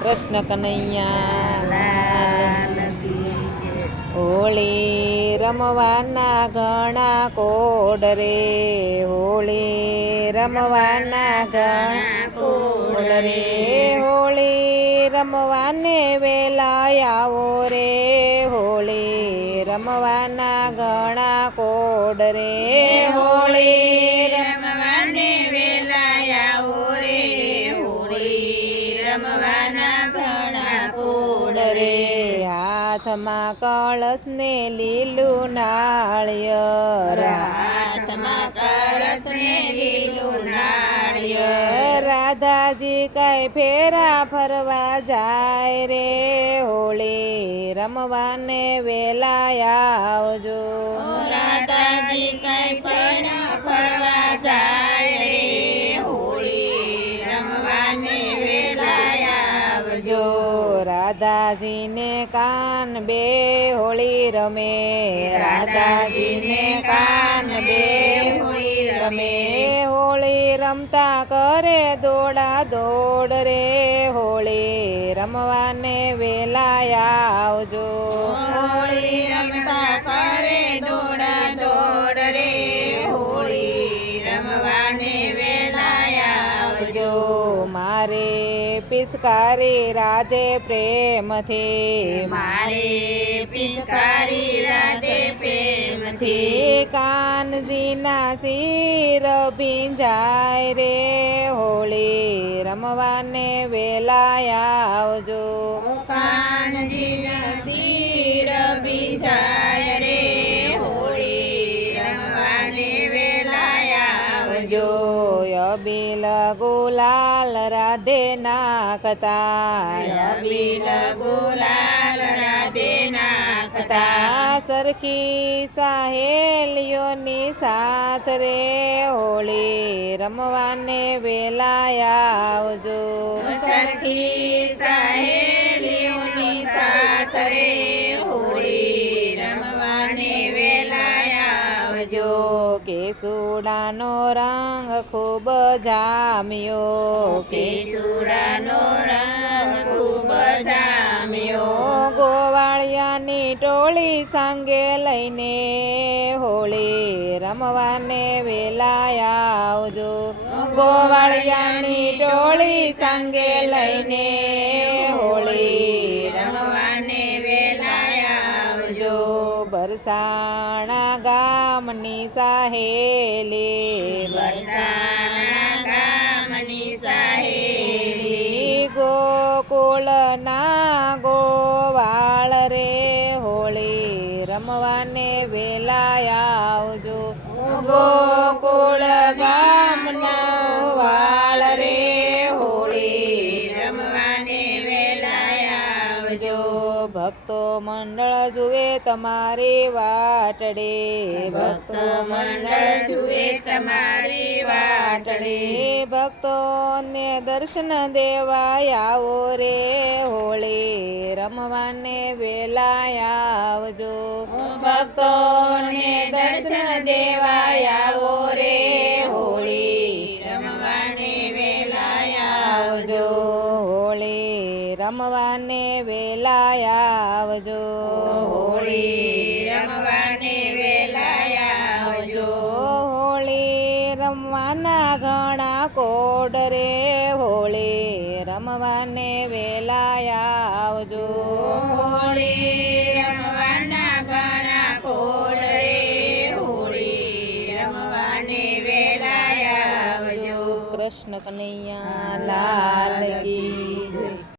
કૃષ્ણ કનૈયા લાલ કી જય. હોળી રમવાના ઘણા કોડ રે, હોળી રમવાના ઘણા કોડ રે, હોળી રમવાને વેલા આવો રે, હોળી રમવાના ઘણા કોડ રે, હોળી રમવાને વેલા આવો રે, હોળી રમવાના ઘણા કોડ રે. હાથમાં કળશ ને લીલું નાળિયેર, હાથમાં કળશ ને લીલું નાળિયેર, રાધાજી કઈ ફેરા ફરવા જાય રે, હોળી રમવાને વેલા આવજો. રાધાજી કઈ ફેરા ફરવા જાય રે, હોળી રમવાને વેલા આવજો. રાધાજીને કાન બે હોળી રમે, રાધાજીને કાન બે હોળી રમે, હોળી રમતા કરે દોડા દોડ રે, હોળી રમવાને વેલા આવજો. હોળી રમતા કરે દોડા દોડ રે, હોળી રમવાને વેલા આવજો. મારે પિચકારી રાધે પ્રેમથી, મારે પિચકારી રાધે પ્રેમથી, કાનજીના શિર ભીંજાય રે, હોળી રમવાને વેલા આવજો. કાનજીના શિર ભીંજાય રે, હોળી રમવાને વેલા આવજો. અબીલ ગુલાલ રાધે નાખતા, અબીલ ગુલાલ રાધે નાખતા, સરખી સહેલીઓની સાથ રે, હોળી રમવાને વેલા આવજો. સરખી સહેલીઓની સાથ રે, હોળી રમવાને વેલા આવજો. કેસુડાનો રંગ ખૂબ જામ્યો, કેસુડાનો રંગ ખૂબ જામ્યો, ગોવાળિયાની ટોળી સંગે લઈને, હોળી રમવાને વેલા આવજો. ગોવાળિયાની ટોળી સંગે લઈને, હોળી રમવાને વેલા આવજો. બરસાણા ગામની સહેલી, બરસાણા ગામની સહેલી, ગોકુળના ગોવાળ રે, હોળી રમવાને વેલા આવજો. ગોકુળ ગામના વાળ રે, હોળી રમવાને વેલા આવજો. ભક્તો મંડળ જુએ તમારી વાટડે, ભક્તો મંડળ જુએ તમારી વાટડે, ભક્તોને દર્શન દેવા આવો રે, હોળી રમવાને વેલા આવજો. ભક્તોને દર્શન દેવા આવો રે, હોળી રમવાને વેલા આવજો. હોળી રમવાને વેલા આવજો. હોળી રમવાને વેલા આવજો. હોળી રમવાના ઘણા કોડ રે, હોળી રમવાને વેલા આવજો. હોળી રમવાના ઘણા કોડ રે, હોળી રમવાને વેલા આવજો. કૃષ્ણ કનૈયા લાલ કી જય.